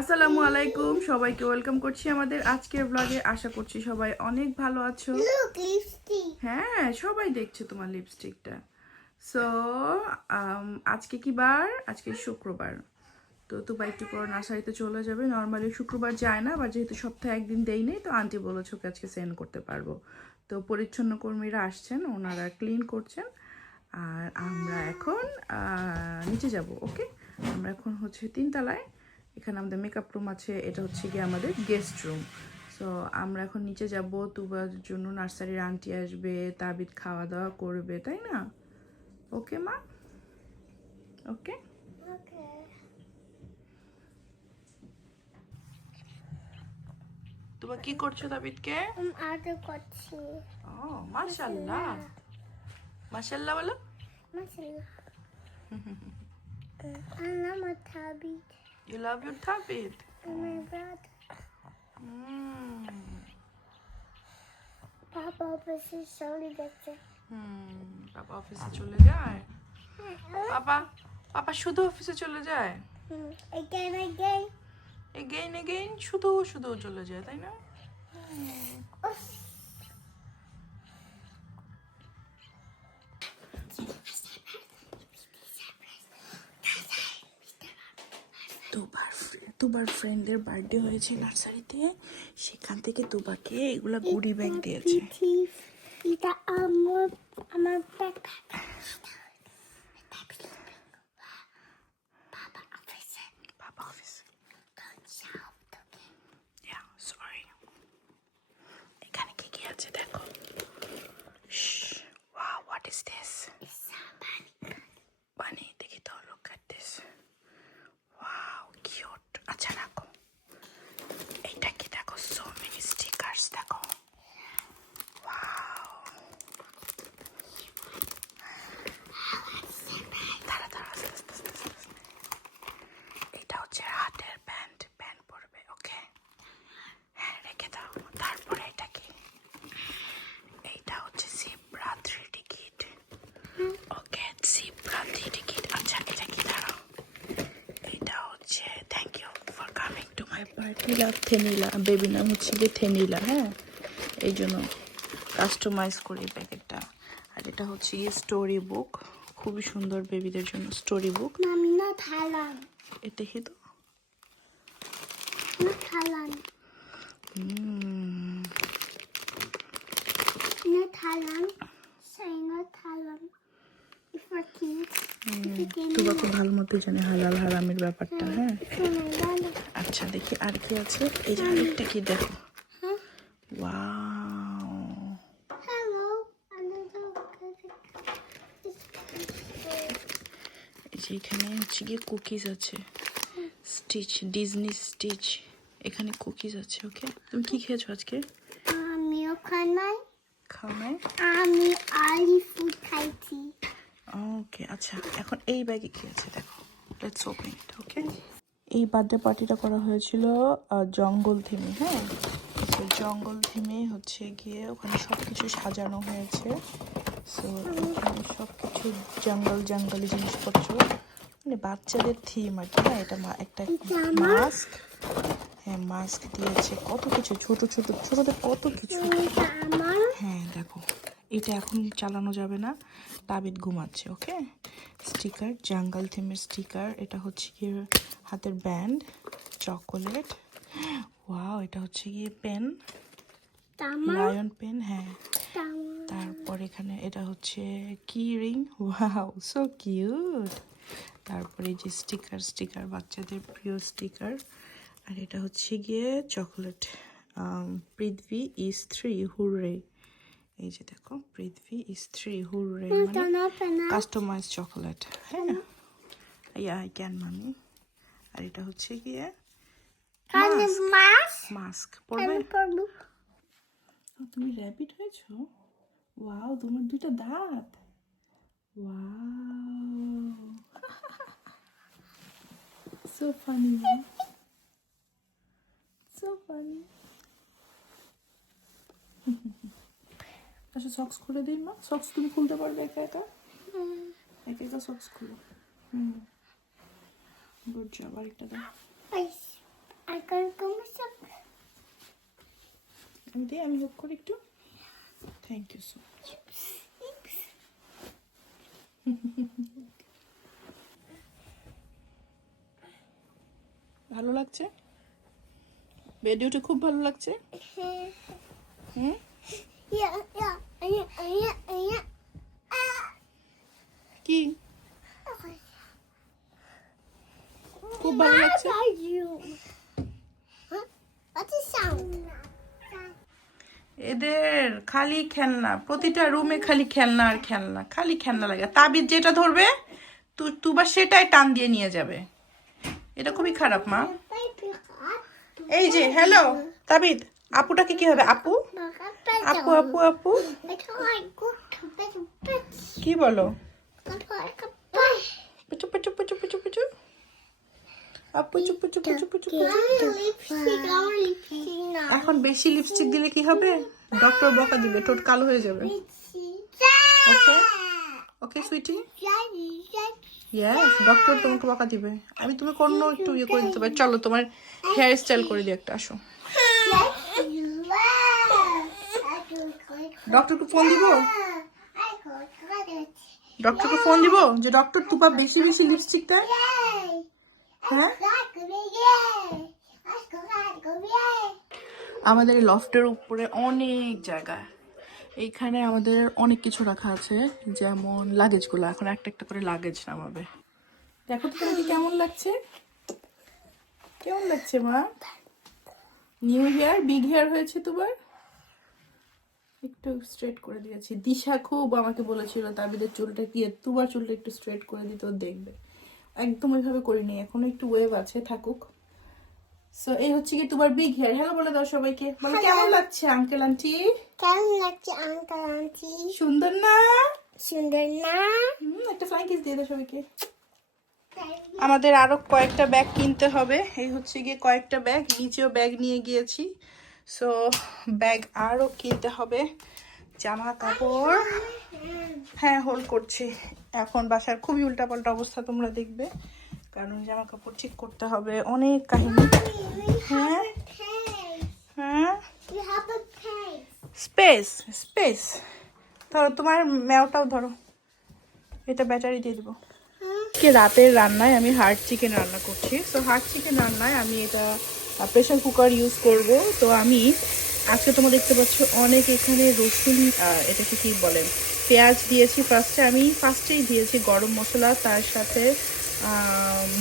আসসালামু আলাইকুম সবাইকে ওয়েলকাম করছি আমাদের আজকের ব্লগে আশা করছি সবাই অনেক ভালো আছো। হ্যাঁ সবাই দেখছে তোমার লিপস্টিকটা সো আজকে কি বার? আজকে শুক্রবার। তো তুবা একটু পর নার্সারিতে চলে যাবে। নর্মালি শুক্রবার যায় না বা যেহেতু সপ্তাহে একদিন দেই নেই তো আন্টি বলেছে ওকে আজকে সেন্ড করতে পারব। তো পরিচ্ছন্ন কর্মীরা আসছেন ওনারা ক্লিন করছেন। আর আমরা এখন নিচে যাব ওকে আমরা এখন হচ্ছে তিনতলায়। এখানে আমাদের মেকআপ রুম আছে এটা হচ্ছে গিয়ে আমাদের গেস্ট রুম সো আমরা এখন নিচে যাব তুবার জন্য নার্সারির আন্টি আসবে তাবিদ খাওয়া দাওয়া করবে তাই না? ওকে মা? ওকে. তোমার কি করছ তাবিদকে? of kochi. ও মাশাল্লাহ মাশাল্লাহ বলো। Mashallah. I love you love your Tabid and my brother. Papa is slowly gets it. Hmm papa অফিসে চলে যায়? পাপা পাপা শুধু অফিসে চলে যায়? Hmm. Again, again. Again again শুধু শুধু চলে যায় তাই না? দুবার দুবার ফ্রেন্ডের বার্থডে হয়েছে নার্সারিতে সেখান থেকে তোবাকে এগুলা গুডি ব্যাগ দিয়েছে এটা আমার আমার backpack. Papa office. বাবা office Don't shout. Okay. Yeah sorry এখানে কি কি আছে দেখো wow what is this It's a bunny. Bunny দেখি তো look at this wow cute আচ্ছা রাখো এইটা কি দেখো সো মেনি স্টিকার্স দেখো ওয়াও দাঁড়া দাঁড়া আস্তে আস্তে আস্তে আস্তে আস্তে। এটা হচ্ছে হাতের ব্যান্ড ব্যান্ড পরবে ওকে হ্যাঁ রেখে দাও তারপরে এটা কি এইটা হচ্ছে zebra three ticket okay zebra three ticket আচ্ছা এটা কি দাঁড়াও এটা হচ্ছে thank you for coming to party থেনিলা baby নাম হচ্ছে গিয়ে থেনিলা হ্যাঁ এই জন্য কাস্টমাইজ করি প্যাকেটটা আর এটা হচ্ছে গিয়ে স্টোরি বুক খুবই সুন্দর বেবিদের জন্য story book Mommy, not Thailand. এ দেখি তো Thailand. Hmm Not Thailand. Say not তুবা খুব ভালো মতো জানে হালাল হারামের ব্যাপারটা হ্যাঁ? আচ্ছা দেখি আর কি আছে? এই যে আরেকটা কি দেখো? Huh? ওয়াও। এই যে এখানে হচ্ছে গিয়ে কুকিজ আছে। স্টিচ ডিজনি স্টিচ এখানে কুকিজ আছে ওকে তুমি কি খেয়েছো আজকে? আমি ওখানে খাও নাই? আমি আলি ফুড খাইছি। ওকে আচ্ছা এখন এই ব্যাগে কি আছে? দেখো লেটস ওপেন ইট ওকে এই বার্থডে পার্টিটা করা হয়েছিল জঙ্গল থিমে হ্যাঁ? তো জঙ্গল থিমে হচ্ছে গিয়ে ওখানে সব কিছু সাজানো হয়েছে। সো সব কিছু জঙ্গল জঙ্গলি জিনিসপত্র মানে বাচ্চাদের থিম আর কি হ্যাঁ? এটা মা- একটা মাস্ক হ্যাঁ মাস্ক দিয়েছে কত কিছু ছোট ছোট ছোটদের কত কিছু এটা আমার হ্যাঁ দেখো এটা এখন চালানো যাবে না। তাবিদ ঘুমাচ্ছে ওকে স্টিকার জাঙ্গল থিমের স্টিকার এটা হচ্ছে গিয়ে হাতের ব্যান্ড চকোলেট ওয়াও এটা হচ্ছে গিয়ে পেন লায়ন পেন হ্যাঁ। তারপর এখানে এটা হচ্ছে কি রিং ওয়াও সো কিউট তারপরে যে স্টিকার স্টিকার বাচ্চাদের প্রিয় স্টিকার আর এটা হচ্ছে গিয়ে চকোলেট পৃথিবী ইজ থ্রি হুররে। এই যে দেখো পৃথ্বী থ্রি হুররে মানে. কাস্টমাইজ চকলেট হ্যাঁ? ইয়া আই ক্যান মামি আর এটা হচ্ছে গিয়ে mask. মাস্ক পরবে? তুমি র্যাবিট হয়েছো? ওয়াও তোমার দুটো দাঁত। Wow so funny so funny আচ্ছা সক্স খুলে দিই মা সক্স তুমি খুলতে পারবে একা একা? একা একা সক্স খুলো। হুম। গুড জব আরেকটা দাও। আমি দিই আমি হোক করি একটু। থ্যাংক ইউ সো মাচ ভালো লাগছে? ভিডিওটা খুব ভালো লাগছে। হুম? হুম কি খুব ভালো লাগছে? এদের খালি খেলনা প্রতিটা রুমে খালি খেলনা আর খেলনা খালি খেলনা লাগে। তাবিজ যেটা ধরবে তু তুবা সেটাই টান দিয়ে নিয়ে যাবে। এটা খুবই খারাপ মা। এই যে হ্যালো তাবিদ আপুটাকে কি হবে? আপু? আপু আপু আপু। কি বলো? পুচু পুচু পুচু পুচু পুচু। আপু চুপু চুপু চুপু চুপু এখন বেশি লিপস্টিক দিলে কি হবে? ডক্টর বকা দিবে ঠোঁট কালো হয়ে যাবে। Okay okay sweetie yes doctor তোমাকে বকা দিবে। আমি তুমি কোনো একটু ইয়ে করে দিতে পারি। চলো তোমার হেয়ার স্টাইল করে দিই একটা আসো। ডক্টরকে ফোন দিব? ডক্টরকে ফোন দিব যে ডক্টর তুপা বেশি বেশি লিপস্টিক দেয়? হ্যাঁ? আমাদের লফটের উপরে অনেক জায়গা। এইখানে আমাদের অনেক কিছু রাখা আছে, যেমন লাগেজগুলো এখন একটা একটা করে লাগেজ নামাবে। দেখো তো কেমন লাগছে? কেমন লাগছে মা? নিউ হেয়ার বিগ হেয়ার হয়েছে তোমার? একটু স্ট্রেট করে দিয়েছি। দিশা খুব আমাকে বলেছিল তাবিদের চুলটা কি? তোমার চুলটা একটু স্ট্রেট করে দিতে দেখবে। একদম ওইভাবে করিনি এখনও একটু ওয়েভ আছে থাকুক। সো এই হচ্ছে কি তোমার বিগ হেয়ার হ্যালো বলে দাও সবাইকে। বলো কেমন লাগছে আঙ্কেল আন্টি কেমন লাগছে আঙ্কাল আন্টি সুন্দর না? সুন্দর না। হুম, একটা ফ্লাইং কিস দিয়ে দাও সবাইকে। আমাদের আরও কয়েকটা ব্যাগ কিনতে হবে। এই হচ্ছে গিয়ে কয়েকটা ব্যাগ নিচেও ব্যাগ নিয়ে গিয়েছি। সো ব্যাগ আরও কিনতে হবে জামা কাপড়। হ্যাঁ হোল্ড করছি। এখন বাসার খুবই উল্টাপাল্টা অবস্থা তোমরা দেখবে কারণ জামা কাপড় ঠিক করতে হবে। অনেক কাহিনী। হ্যাঁ? হ্যাঁ. স্পেস স্পেস ধরো তোমার ম্যাওটাও ধরো। এটা ব্যাটারি দিয়ে দেবো। রাতের রান্নায় আমি হার্ড চিকেন রান্না করছি। সো হার্ড চিকেন রান্নায় আমি এটা প্রেশার কুকার ইউজ করব। তো আমি আজকে তোমরা দেখতে পাচ্ছ অনেক এখানে রসুন এটাকে কি বলে, পেঁয়াজ দিয়েছি। ফার্স্টে আমি ফার্স্টেই দিয়েছি গরম মশলা, তার সাথে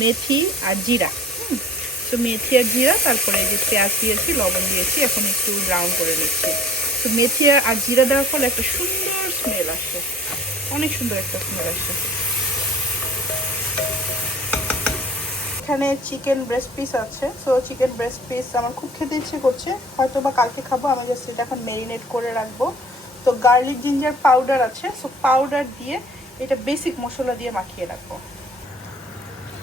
মেথি আর জিরা। তো মেথি আর জিরা, তারপরে যে পেঁয়াজ দিয়েছি, লবণ দিয়েছি, এখন একটু ব্রাউন করে নিচ্ছি। তো মেথি আর জিরা দেওয়ার ফলে একটা সুন্দর স্মেল আসছে অনেক সুন্দর একটা স্মেল আসছে এখানে চিকেন ব্রেস্ট পিস আছে। সো চিকেন ব্রেস্ট পিস আমার খুব খেতে ইচ্ছে করছে। হয়তো বা কালকে খাব, আমি জাস্ট এটা এখন ম্যারিনেট করে রাখব। তো গার্লিক জিঞ্জার পাউডার আছে। সো পাউডার দিয়ে এটা বেসিক মশলা দিয়ে মাখিয়ে রাখব।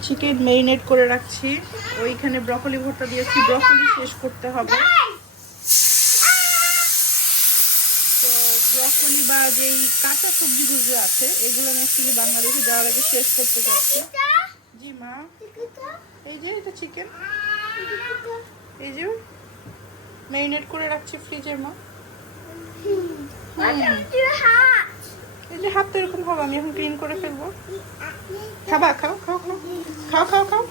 চিকেন ম্যারিনেট করে রাখছি। ওইখানে ব্রকলি ভর্তা দিয়েছি। ব্রকলি শেষ করতে হবে। তো ব্রকলি বা যেই কাঁচা সবজিগুলো আছে, এগুলো আমি অ্যাকচুয়ালি বাংলাদেশে যাওয়ার আগে শেষ করতে চাচ্ছি। জি মা। এই যে এটা চিকেন এই যে ম্যারিনেট করে রাখছি ফ্রিজের মা। is এই যে হাত তো এরকম হবে আমি এখন ক্লিন করে ফেলব। খাবা খাও খাও খাও। খাও খাও খাও।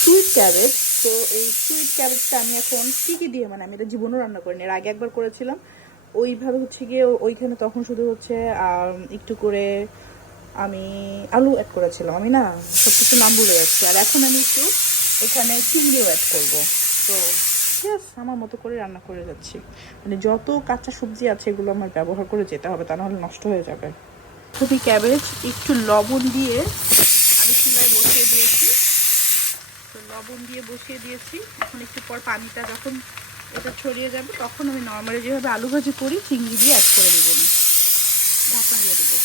সুইট ক্যাবেজ তো এই সুইট ক্যাবেজটা আমি এখন কি কি দিয়ে মানে আমি এটা জীবনও রান্না করিনি। এর আগে একবার করেছিলাম। ওইভাবে হচ্ছে গিয়ে ওইখানে তখন শুধু হচ্ছে একটু করে আমি আলু অ্যাড করেছিলাম, আমি না সব কিছু নাম ভুলে যাচ্ছি। আর এখন আমি একটু এখানে চিংড়িও অ্যাড করব। তো ইয়েস আমার মতো করে রান্না করে যাচ্ছি। মানে যত কাঁচা সবজি আছে এগুলো আমার ব্যবহার করে যেতে হবে, তা নাহলে নষ্ট হয়ে যাবে। খুবই ক্যাবেজ একটু লবণ দিয়ে আমি চুলায় বসিয়ে দিয়েছি। তো লবণ দিয়ে বসিয়ে দিয়েছি। এখন একটু পর পানিটা যখন এটা ছড়িয়ে যাবে, তখন আমি নর্মালি যেভাবে আলু ভাজি করি, চিংড়ি দিয়ে অ্যাড করে দেবো না। ঢাকা দিয়ে দেবো।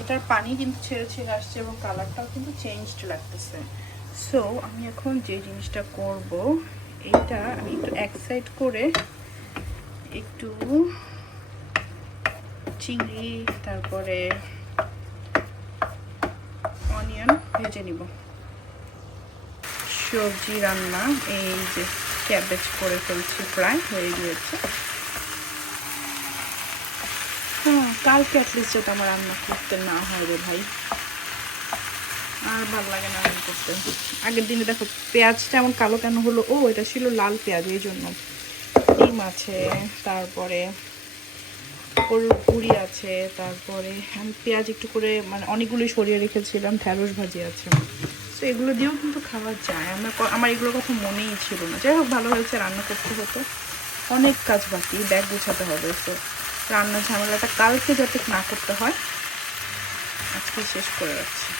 এটার পানি কিন্তু ছেড়ে ছেড়ে আসছে এবং কালারটাও কিন্তু চেঞ্জড লাগতেছে। সো আমি এখন যে জিনিসটা করব, এটা আমি একটু এক সাইড করে একটু চিংড়ি, তারপরে অনিয়ন ভেজে নিব। সবজি রান্না এই যে ক্যাবেজ করে ফেলছি, প্রায় হয়ে গিয়েছে হ্যাঁ কালকে অ্যাটলিস্ট যাতে আমার রান্না করতে না হয় রে ভাই। আর ভালো লাগে না রান্না করতে। আগের দিনে দেখো পেঁয়াজটা এমন কালো কেন হলো? ও, এটা ছিল লাল পেঁয়াজ, এই জন্য। ডিম আছে, তারপরে পুরি আছে, তারপরে আমি পেঁয়াজ একটু করে মানে অনেকগুলোই সরিয়ে রেখেছিলাম ঢ্যাঁড়স ভাজি আছে। তো এগুলো দিয়েও কিন্তু খাওয়া যায়। আমার আমার এগুলোর কথা মনেই ছিল না। যাই হোক, ভালো হয়েছে রান্না করতে হতো। অনেক কাজ বাকি, ব্যাগ গুছাতে হবে, তো রান্নার ঝামেলাটা কালকে যাতে না করতে হয়, আজকে শেষ করে রাখছি।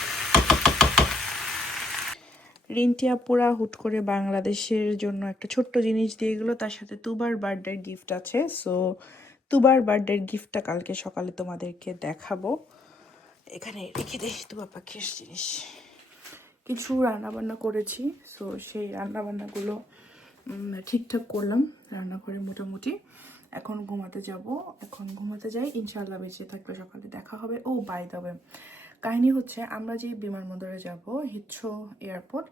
রিন্টি আপুরা হুট করে বাংলাদেশের জন্য একটা ছোট্ট জিনিস দিয়ে গেলো, তার সাথে তুবার বার্থডে গিফট আছে। সো তুবার বার্থডে গিফটটা কালকে সকালে তোমাদেরকে দেখাবো। এখানে রেখে দে তুবা পাখির জিনিস। কিছু রান্নাবান্না করেছি সো সেই রান্নাবান্নাগুলো ঠিকঠাক করলাম, রান্না করে মোটামুটি। এখন ঘুমাতে যাব। এখন ঘুমাতে যাই ইনশাল্লাহ বেঁচে থাকলে সকালে দেখা হবে। ও বাই দেবে কাহিনী হচ্ছে আমরা যে বিমানবন্দরে যাব হিথ্রো এয়ারপোর্ট,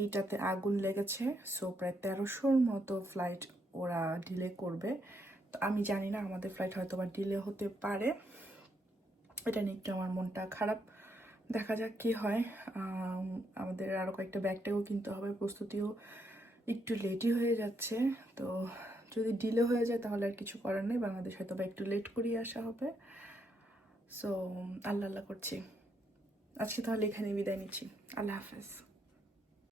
এইটাতে আগুন লেগেছে। সো প্রায় তেরোশোর মতো ফ্লাইট ওরা ডিলে করবে। তো আমি জানি না, আমাদের ফ্লাইট হয়তো বা ডিলে হতে পারে। এটা নিয়ে একটু আমার মনটা খারাপ। দেখা যাক কি হয়। আমাদের আরও কয়েকটা ব্যাগটাও কিনতে হবে। প্রস্তুতিও একটু লেটই হয়ে যাচ্ছে। তো যদি ডিলে হয়ে যায় তাহলে আর কিছু করার নেই। বাংলাদেশ হয়তো বা একটু লেট করিয়ে আসা হবে। সো আল্লাহ আল্লাহ করছি। আজকে তাহলে এখানে বিদায় নিচ্ছি। আল্লাহ হাফেজ।